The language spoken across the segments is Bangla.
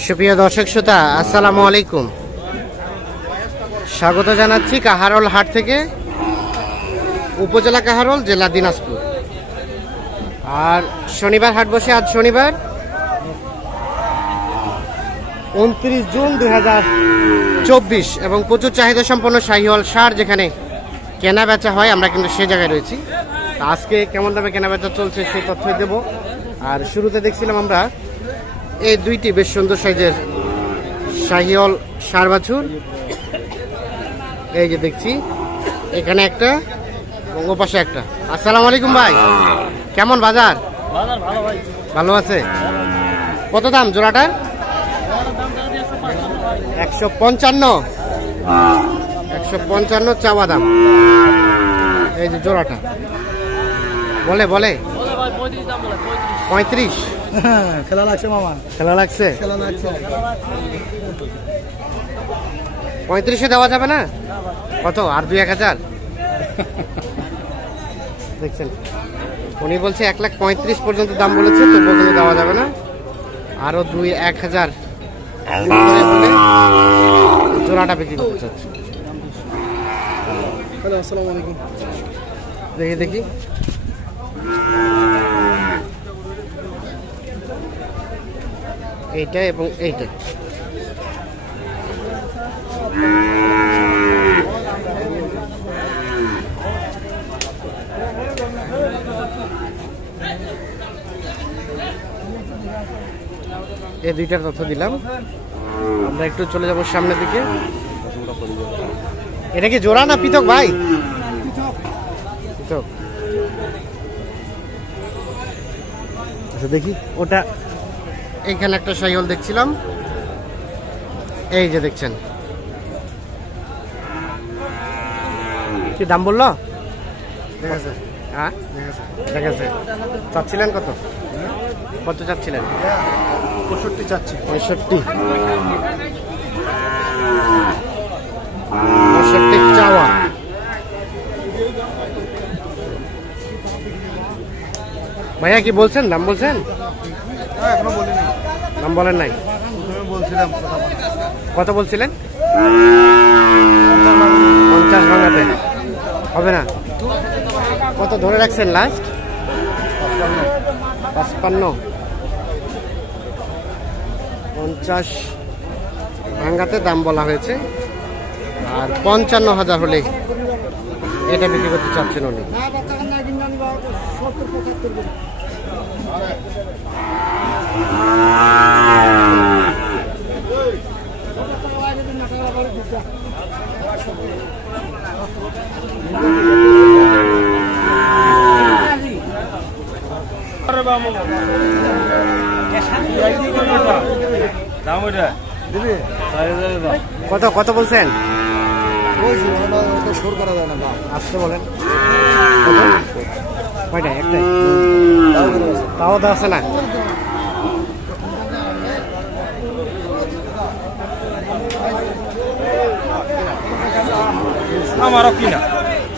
সুপ্রিয় দর্শক শ্রোতা, আসসালামু আলাইকুম। স্বাগত জানাচ্ছি কাহারোল হাট থেকে, উপজেলা কাহারোল, জেলা দিনাজপুর। আর শনিবার হাট বসে। আজ শনিবার 29 জুন 2024 এবং প্রচুর চাহিদা সম্পন্ন শাহিওয়াল ষাঁড় যেখানে কেনা বেচা হয়, আমরা কিন্তু সে জায়গায় রয়েছি। আজকে কেমন দামে কেনা বেচা চলছে সেই তথ্য দেব। আর শুরুতে দেখছিলাম আমরা এই দুইটি বেশ সুন্দর সাইজের শাহিওয়াল ষাঁড় বাছুর। এই যে দেখছি এখানে একটা এবং ওপাশে একটা। আসসালামু আলাইকুম ভাই, কেমন বাজার? ভালো আছে। কত দাম জোড়াটার? 155 চাওয়া দাম। এই যে জোড়াটা বলে 35। খেলা লাগছে মামা, খেলা লাগছে। 35-এ দেওয়া যাবে না? কত আর 2-1000 দেখছেন, উনি বলছে 1,35,000 পর্যন্ত দাম বলেছে, তো কিন্তু দেওয়া যাবে না। আরো 2-1000 বলে জোড়াটা বিক্রি করতে চাচ্ছে। হ্যালো, আসসালামু আলাইকুম। দেখি এইটা এবং এইটা। এই দুইটার তথ্য দিলাম। আমরা একটু চলে যাব সামনের দিকে। এটা কি জোড়া না পৃথক ভাই? পৃথক। আচ্ছা দেখি ওটা। এইখানে একটা শাহিওয়াল দেখছিলাম, এই যে দেখছেন। কি দাম বললো? হ্যাঁ দেখেছে। চাচ্ছিলেন কত? কত চাচ্ছিলেন? 65 চাচ্ছি। 65 চাওয়া। ভাইয়া কি বলছেন? দাম বলছেন? এখনো বলিনি। দাম বলেন নাই? বলছিলাম। কত বলছিলেন? 50 ভাঙাতে হবে না? কত ধরে রাখছেন লাস্ট? 55। 50 ভাঙাতে দাম বলা হয়েছে। আর 55,000 হলে এটা বিক্রি করতে চাচ্ছেন উনি। কত কত বলছেন? আসতে বলেন। কয়টা? একটাই? তাও তো আছে না। আমারও কিনা,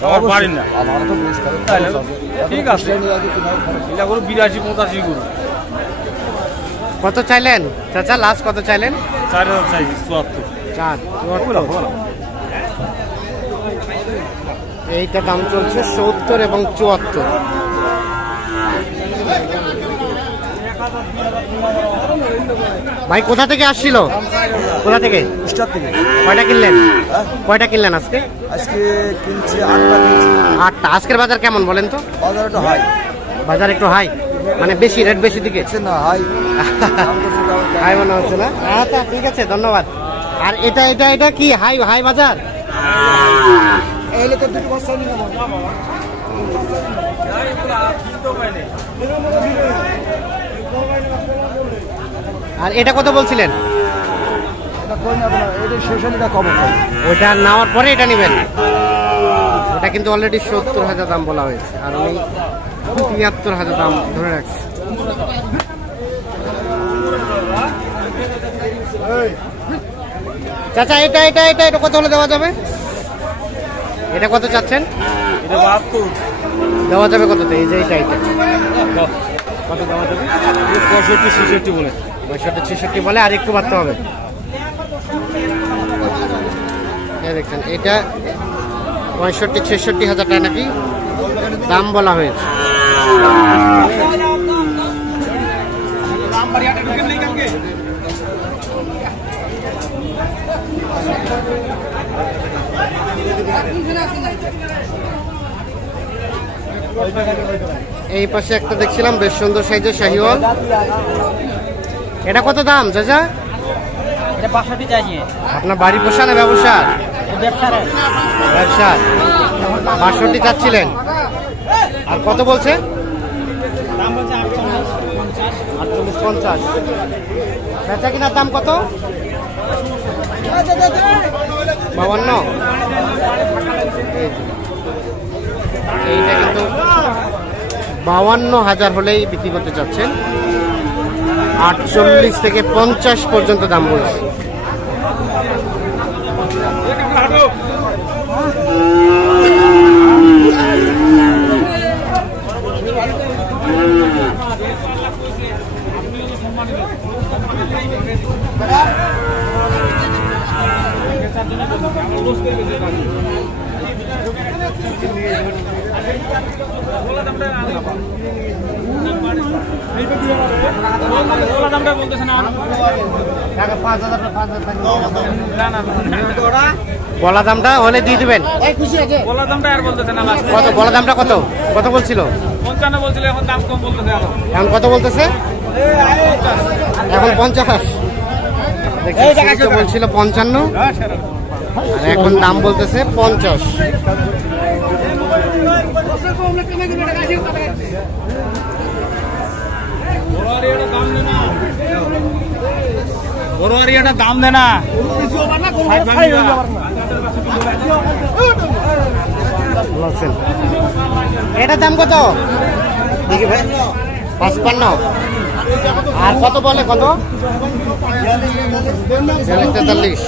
আমার বাড়ির না। ঠিক আছে, এটা গরু 82-85 গরু। কত চাইলেন চাচা? লাস্ট কত চাইলেন? 4,000 চাইছি। 74। এইটা দাম চলছে 70 এবং 74। ভাই কোথা থেকে আসছিল? কোথা থেকে? কয়টা কিনলেন? কয়টা কিনলেন আজকে? আজকে কিনছি 8টা। 8টা। আজকের বাজার কেমন বলেন তো? বাজার একটু হাই। বাজার একটু হাই মানে বেশি, রেট বেশি দিকে না, হাই। হাই মনে হচ্ছে না? আচ্ছা ঠিক আছে, ধন্যবাদ। আর এটা এটা এটা কি হাই হাই বাজার? আর এটা কত বলছিলেন? ওইটা নেওয়ার পরে এটা নেবেন? ওটা কিন্তু অলরেডি 70,000 দাম বলা হয়েছে, আর উনি 73,000 দাম ধরে রাখছে। চাচা এটা এটা এটা এটা কত হলে দেওয়া যাবে? এটা কত চাচ্ছেন? এটা 72 দেওয়া যাবে কততে? এই যে এটা এটা কত দেওয়া যাবে? 65-66 বলে। 65-66 বলে, আর একটু বাড়তে হবে। দেখছেন এটা 65-66 হাজার টাকা নাকি দাম বলা হয়েছে। এই পাশে একটা দেখছিলাম বেশ সুন্দর সাইজের শাহিওয়াল। এটা কত দাম চাচা? এটা 65 চাইছে। আপনার বাড়ি পোষা না ব্যবসা? ব্যবসা। 65 চাচ্ছিলেন, আর কত বলছে? দাম বলছে 48-50। বেচা কিনার দাম কত? 52। এইটা কিন্তু 52,000 হলেই বিক্রি করতে চাচ্ছেন। 48 থেকে 50 পর্যন্ত দাম বলছে। বলা দামটা হলে দিয়ে দিবেন। বলা দামটা আর বলতেছে না। কত বলা দামটা কত কত বলছিল? 55 বলছিল, এখন দাম কম বলতেছে। এখন কত বলতেছে? এখন 50। দেখছি বলছিল 55, আর এখন দাম বলতেছে 50। বড় দাম দে না। এটার দাম কত দেখি ভাই? 55। আর কত বলে? কত? 43।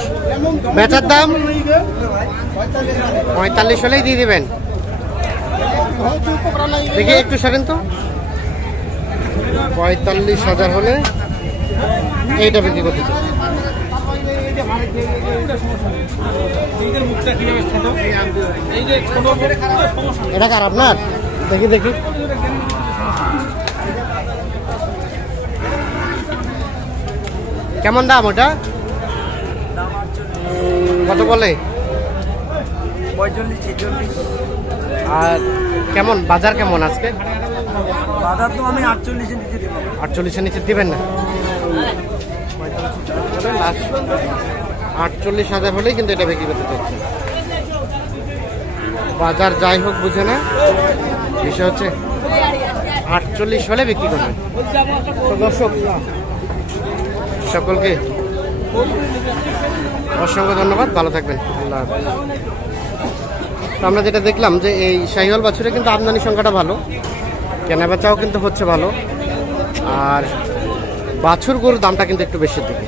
বেচার দাম 45 হলেই দিয়ে দিবেন। দেখি একটু সরেন তো। 45,000 হলে এইটা বিক্রি করতে চাই। এটা কার আপনার? দেখি দেখি। কেমন দাম ওটা? কত বলে? 45-46। আর কেমন বাজার কেমন আজকে? বাজার তো আমি 48-এর নিচে দেবো। 48-এর নিচে দিবেন না? 48,000 হলেই কিন্তু এটা বিক্রি করতে চাইছে। বাজার যাই হোক বুঝে না, বিষয় হচ্ছে 48 হলে বিক্রি করবেন। তো দর্শক সকলকে অসংখ্য ধন্যবাদ, ভালো থাকবেন, আল্লাহ হাফেজ। তো আমরা যেটা দেখলাম যে এই শাহিওয়াল বাছুরে কিন্তু আমদানি সংখ্যাটা ভালো, কেনাবেচাও কিন্তু হচ্ছে ভালো, আর বাছুর গরুর দামটা কিন্তু একটু বেশির দিকে।